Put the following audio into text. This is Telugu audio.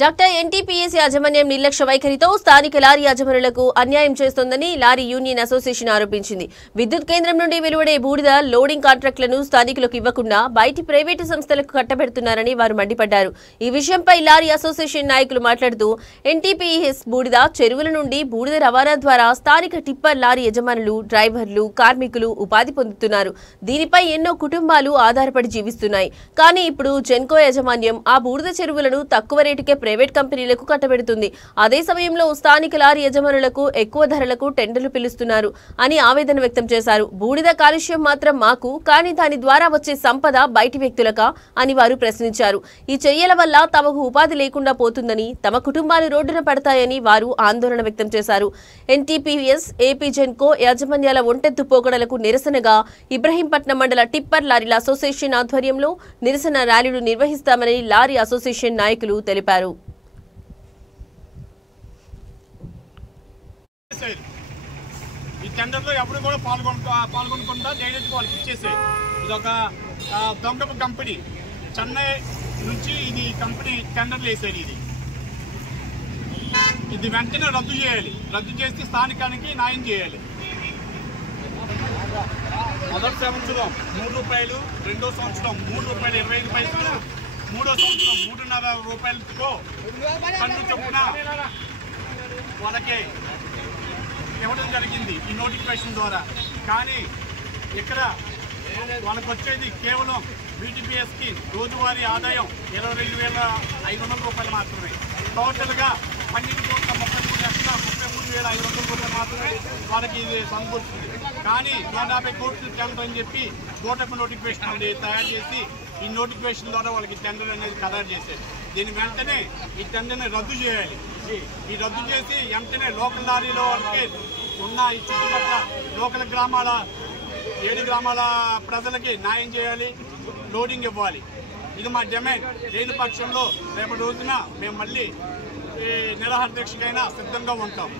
డాక్టర్ ఎన్టీపీఎస్ యాజమాన్యం నిర్లక్ష్య వైఖరితో స్థానిక లారీ యాజమానులకు అన్యాయం చేస్తోందని లారీ యూనియన్ అసోసియేషన్ ఆరోపించింది. విద్యుత్ కేంద్రం నుండి వెలువడే బూడిద లోడింగ్ కాంట్రాక్టులను స్థానికులకు ఇవ్వకుండా బయటి ప్రైవేటు సంస్థలకు కట్టబెడుతున్నారని వారు మండిపడ్డారు. ఈ విషయంపై లారీ అసోసియేషన్ నాయకులు మాట్లాడుతూ ఎన్టీపీఎస్ బూడిద చెరువుల నుండి బూడిద రవాణా ద్వారా స్థానిక టిప్పర్ లారీ యజమానులు, డ్రైవర్లు, కార్మికులు ఉపాధి పొందుతున్నారు. దీనిపై ఎన్నో కుటుంబాలు ఆధారపడి జీవిస్తున్నాయి. కానీ ఇప్పుడు జెన్కో యాజమాన్యం ఆ బూడిద చెరువులను తక్కువ రేటుకే ప్రైవేట్ కంపెనీలకు కట్టబెడుతుంది. అదే సమయంలో స్థానిక లారీ యజమానులకు ఎక్కువ ధరలకు టెండర్లు పిలుస్తున్నారు అని ఆవేదన వ్యక్తం చేశారు. బూడిద కాలుష్యం మాత్రం మాకు, కానీ దాని ద్వారా వచ్చే సంపద బయటి వ్యక్తులకా అని వారు ప్రశ్నించారు. ఈ చర్యల వల్ల తమకు ఉపాధి లేకుండా పోతుందని, తమ కుటుంబాలు రోడ్డున పడతాయని వారు ఆందోళన వ్యక్తం చేశారు. ఎన్టీపీఎస్, ఏపీ జెన్కో యాజమాన్యాల ఒంటెత్తు పోకడలకు నిరసనగా ఇబ్రహీంపట్నం మండల టిప్పర్ లారీల అసోసియేషన్ ఆధ్వర్యంలో నిరసన ర్యాలీలు నిర్వహిస్తామని లారీ అసోసియేషన్ నాయకులు తెలిపారు. ఈ టెండర్లో ఎప్పుడు కూడా పాల్గొనకుండా డైరెక్ట్ వాళ్ళకి ఇచ్చేసాయి. ఇది ఒక దొంగ కంపెనీ, చెన్నై నుంచి ఇది కంపెనీ టెండర్లు వేసేది. ఇది వెంటనే రద్దు చేయాలి. రద్దు చేసి స్థానికానికి న్యాయం చేయాలి. మొదటి సంవత్సరం ₹3, రెండో సంవత్సరం ₹3.25, మూడో సంవత్సరం ₹3.5 టన్ను చొప్పున వాళ్ళకి ఇవ్వడం జరిగింది ఈ నోటిఫికేషన్ ద్వారా. కానీ ఇక్కడ వాళ్ళకి వచ్చేది కేవలం బీటీపీఎస్కి రోజువారీ ఆదాయం ₹22,500 మాత్రమే. టోటల్గా 12,33,33,500 మాత్రమే వాళ్ళకి ఇది సమకూరుతుంది. కానీ 150 కోట్లు టెండర్ అని చెప్పి కోటకు నోటిఫికేషన్ అనేది తయారు చేసి ఈ నోటిఫికేషన్ ద్వారా వాళ్ళకి టెండర్ అనేది ఖరారు చేశారు. దీని వెంటనే ఈ టెండర్ని రద్దు చేయాలి. ఈ రద్దు చేసి వెంటనే లోకల్ లారీలో వాళ్ళకి ఉన్న ఈ చుట్టుపక్కల లోకల్ గ్రామాల 7 గ్రామాల ప్రజలకి న్యాయం చేయాలి, లోడింగ్ ఇవ్వాలి. ఇది మా డిమాండ్. లేని పక్షంలో రేపటి రోజున మేము మళ్ళీ నిరాహార దీక్షకైనా సిద్ధంగా ఉంటాం.